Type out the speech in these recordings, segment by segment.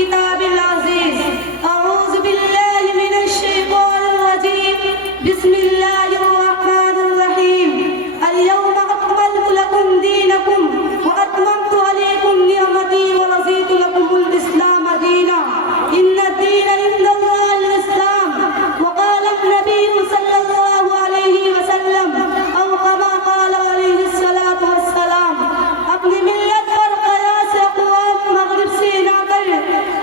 किताबिल अज़ीज़। अऊज़ु बिल्लाहि मिनश शैतानिर रजीम। बिस्मिल्लाहिर रहमानिर रहीम। अल यौमा अकमलतु लकुम दीनकुम व अतममतु अलैकुम निअमती व रज़ीतु लकुमुल इस्लाम दीना। इन्ना दीना इंदल्लाहिल इस्लाम। व क़ाला नबी सल्लल्लाहु अलैहि वसल्लम औ कमा क़ाला अलैहि सलातु वस्सलाम। अपनी मिल्लत पर क़यास अक़वाम मग़रिब से ना कर,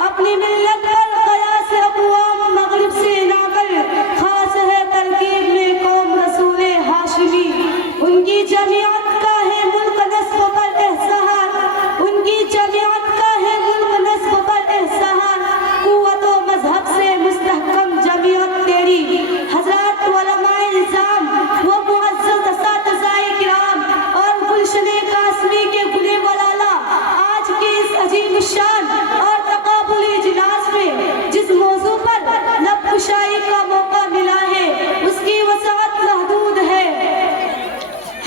अपनी मिल्लत पर क़यास अक़वाम मग़रिब से ना कर। ख़ास है तरकीब में कौम रसूले हाशिमी। उनकी जमीयत का है मुल्क नस्ब पर एहसार, उनकी जमीयत का है मुल्क नस्ब पर एहसार। कुव्वत व मज़हब से मुस्तहकम जमीयत तेरी। हज़रात उलमाए निज़ाम व मुअज़्ज़ज़ असातिज़ाए किराम और गुलशने कासमी के गुले वलाला, आज के इस अजीम शान और तक़ाबुली इजलास में जिस मौजू पर लब कुशाई का मौका मिला है उसकी वसाअत महदूद है।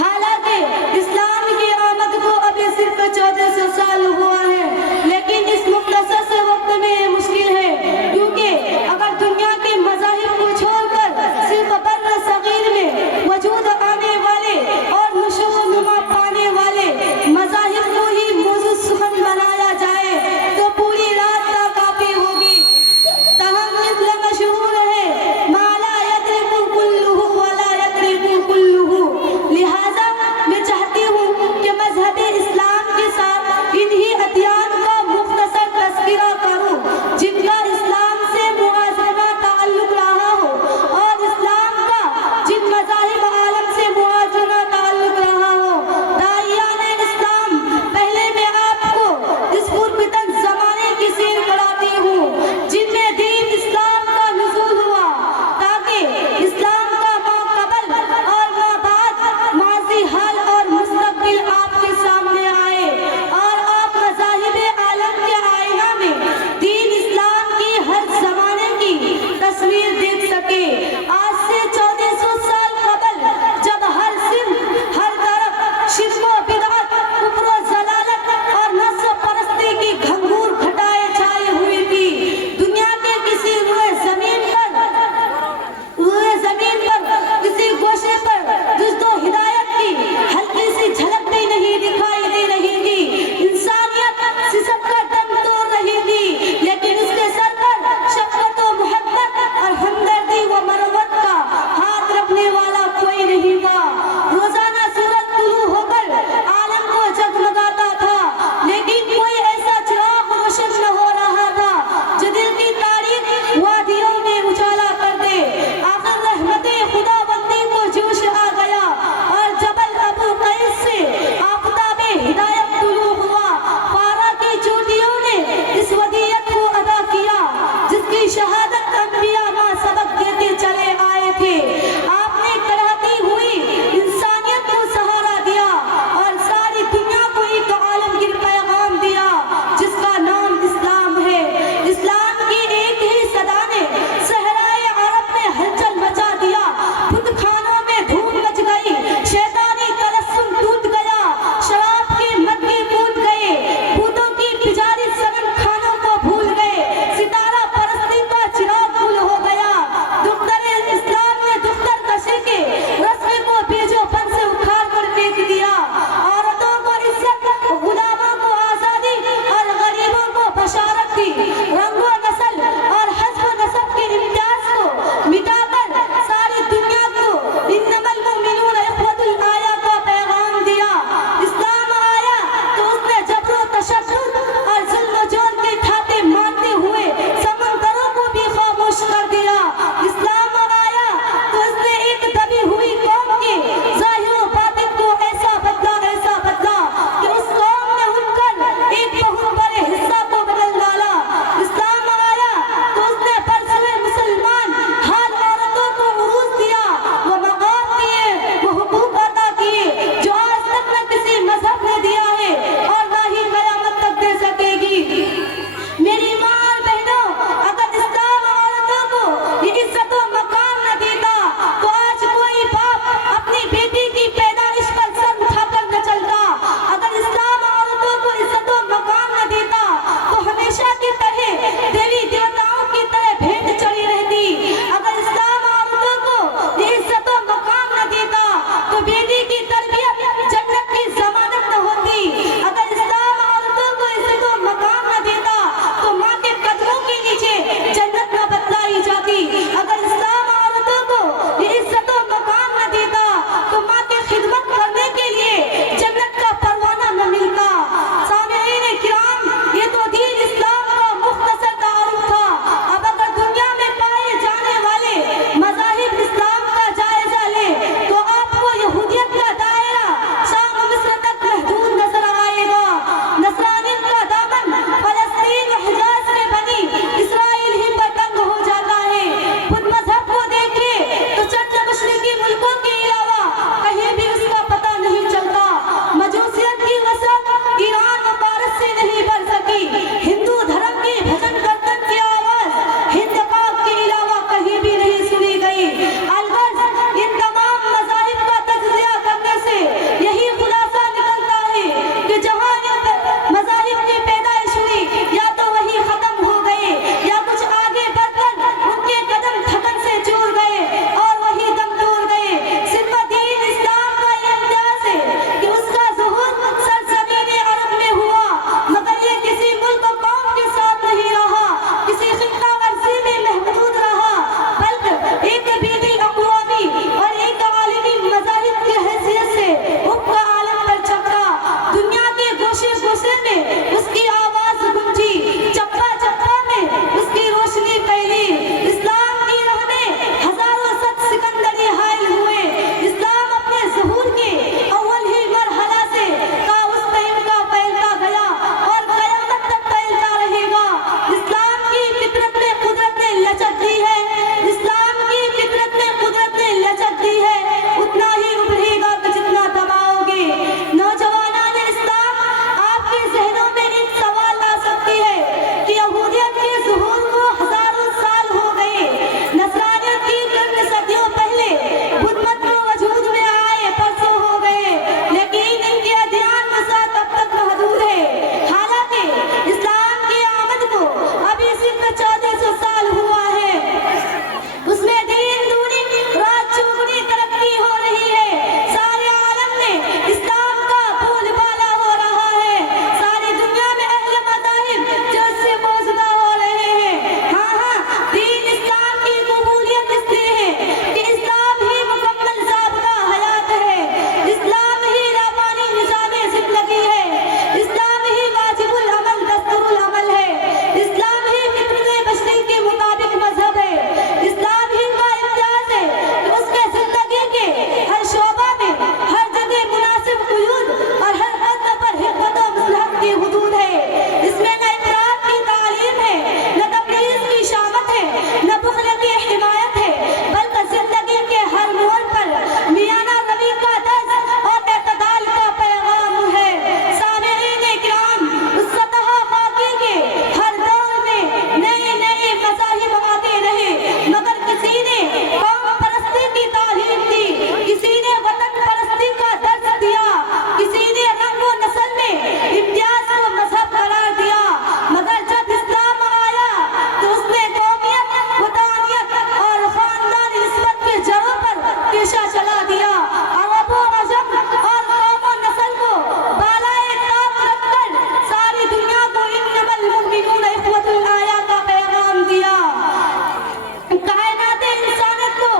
हालांकि इस्लाम की आमद को अभी सिर्फ 1400 साल हुआ है, लेकिन इस मुख्तसर से वक्त में ये मुश्किल है, क्योंकि अगर दुनिया के मज़ाहिब को छोड़कर सिर्फ बर्र सगीर में वजूद आने वाले और नुशूब व नुमा पाने वाले मज़ाहिब को ही मौजूद सुखन बनाया जाए तो पूरी रात नाकाफी होगी। तहम मिस्ल मशहूर है माला यद्रिकु कुल्लुहु वला यद्रिकु कुल्लुहु। लिहाजा मैं चाहती हूँ कि मजहब इस्लाम के साथ इन्हीं अदियान का मुख्तसर तज़किरा करूँ जिनका इस्लाम से मुआज़ना ताल्लुक रहा हो और इस्लाम का जिन मज़ाहिब आलम से मुआज़ना ताल्लुक रहा हो। दाइयाने इस्लाम, पहले मैं आपको इस पुरफितन ज़माने की सीर कराती हूँ जिनमें दीन इस्लाम का नुज़ूल हुआ, ताकि इस्लाम का माक़बल और माबाद, माज़ी, हाल और मुस्तक़बिल आपके सामने आए और आप मज़ाहिब आलम के आईना में दीन इस्लाम की हर ज़माने की तस्वीर देख सके। आज से 1400 साल कबल जब हर सिम, हर तरफ शिर्क व बिदअत, कुफ्र व ज़लालत और नस्ब परस्ती की घंघूर घटाए छाए हुई थी, दुनिया के किसी रुए ज़मीन पर किसी गोशे पर जुज़्दो हिदायत की हल्की सी झलक भी नहीं दिखाई दे रही थी। इंसानियत सिसक कर दम तोड़ रही थी, लेकिन उसके सर पर शफ़क़त व मोहब्बत और हमदर्दी व मरवत का हाथ रखने वाला कोई नहीं था। रोज़ाना सूरज तुलू होकर आलम को जगमगाता था, लेकिन कोई ऐसा चिराग रोशन न हो रहा था जो दिल की तारीख वादियों में उजाला कर दे। आखिर रहमते खुदाबंदी को जोश आ गया और जबल अबू कैस से आफ़ताब हिदायत तुलू हुआ। पारा की चोटियों ने इस वदियत को अदा किया जिसकी शहादत अंबिया मां सबक देते चले आए थे। आपने कराती हुई इंसानियत को सहारा दिया और सारी दुनिया को एक आलमगीर पैगाम दिया जिसका नाम इस्लाम है। इस्लाम की एक ही सदा ने सहराए अरब में हलचल मचा दिया। बुतखानों में धूम मच गई, शैतानी तलस्सुम टूट गया, शराब के मटके कूद गए, भूतों की पिजारी सनम खानों को भूल गए, सितारा परस्ती का चिराग गुल हो गया। दुख्तर इस्लाम ने दुख्तर कशी के रस्मे को बेजोपन से उखाड़ कर फेंक दिया। औरतों को इज्जत, गुलामों को आजादी और गरीबों को बशारत दी।